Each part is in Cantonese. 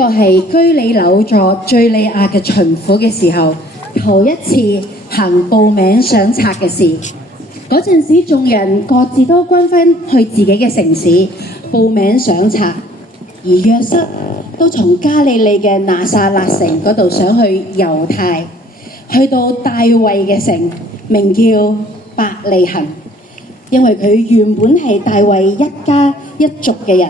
個係居里紐佐敘利亞嘅巡撫嘅時候，頭一次行報名上冊嘅事。嗰陣時，眾人各自都均分去自己嘅城市報名上冊，而約瑟都從加利利嘅拿撒勒城嗰度想去猶太，去到大衛嘅城，名叫伯利恆，因為佢原本係大衛一家一族嘅人。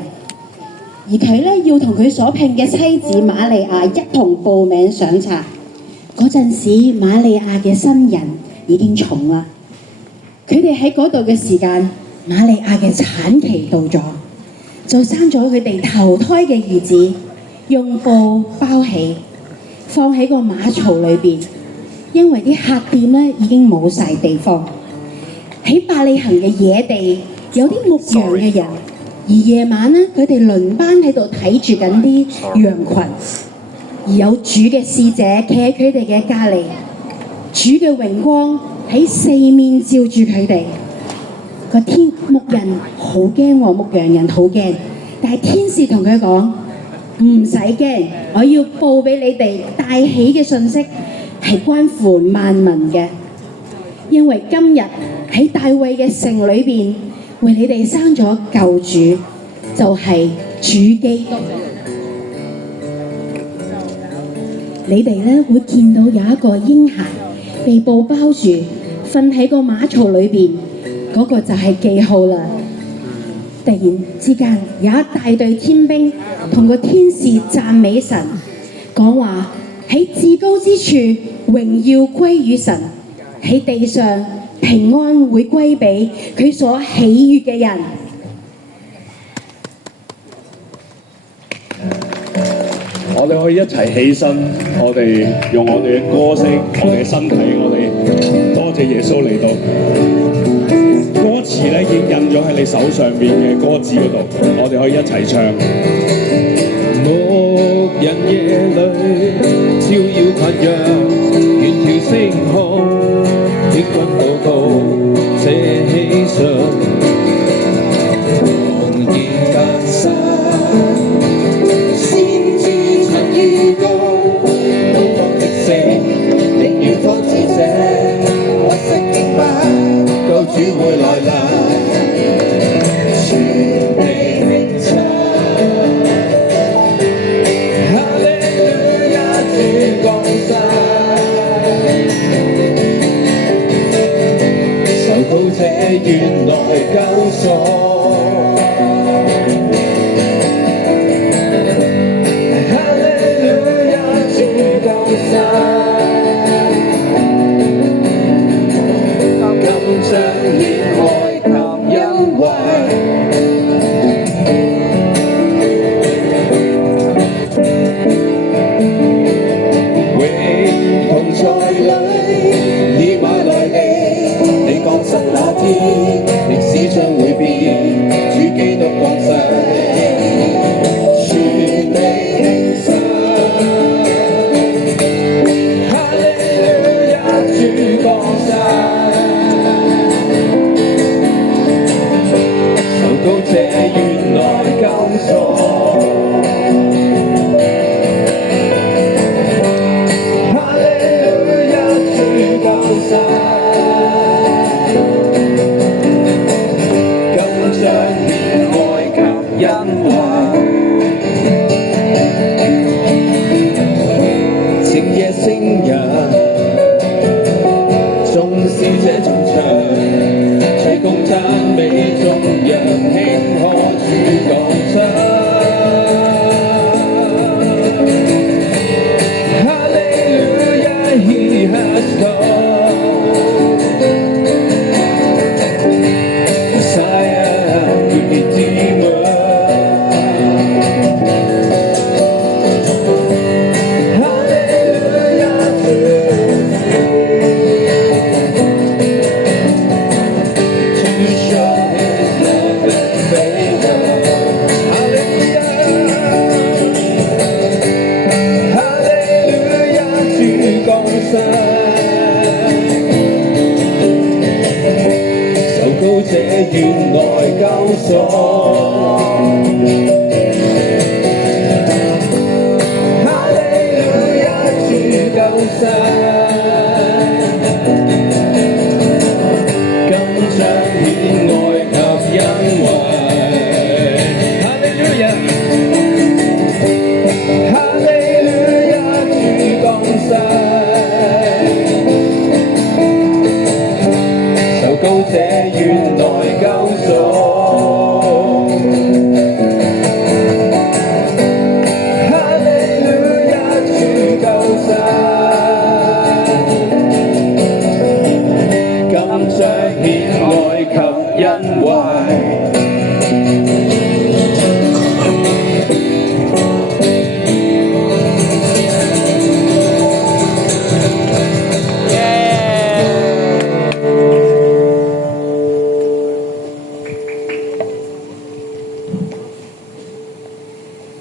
而佢咧要同佢所聘嘅妻子瑪利亞一同報名上冊。嗰陣時，瑪利亞嘅身孕已經重啦。佢哋喺嗰度嘅時間，瑪利亞嘅產期到咗，就生咗佢哋頭胎嘅兒子，用布包起，放喺個馬槽裏邊。因為啲客店咧已經冇晒地方。喺伯利恆嘅野地，有啲牧羊嘅人。而夜晚咧，佢哋輪班喺度睇住緊啲羊群，而有主嘅使者企喺佢哋嘅隔離，主嘅榮光喺四面照住佢哋。個牧人好驚喎，牧羊人好驚，但係天使同佢講：唔使驚，我要報俾你哋大喜嘅信息，係關乎萬民嘅，因為今日喺大衛嘅城裏邊，為你哋生咗救主，就係主基督。你哋咧會見到有一個嬰孩被布包住，瞓喺個馬槽裏邊，嗰個就係記號啦。突然之間，有一大隊天兵同個天使讚美神，講話喺至高之處榮耀歸於神，喺地上平安會歸俾佢所喜悅嘅人。我哋可以一齊起身，我哋用我哋嘅歌聲，我哋嘅身體，我哋多謝耶穌嚟到。歌詞咧已經印咗喺你手上面嘅歌詞嗰度，我哋可以一齊唱。牧人夜裏照耀群羊，遠眺星空，應君禱告，這喜訊，紅葉更新。主會來臨，全地慶祝，哈利路亞主降世，受膏者原來救贖。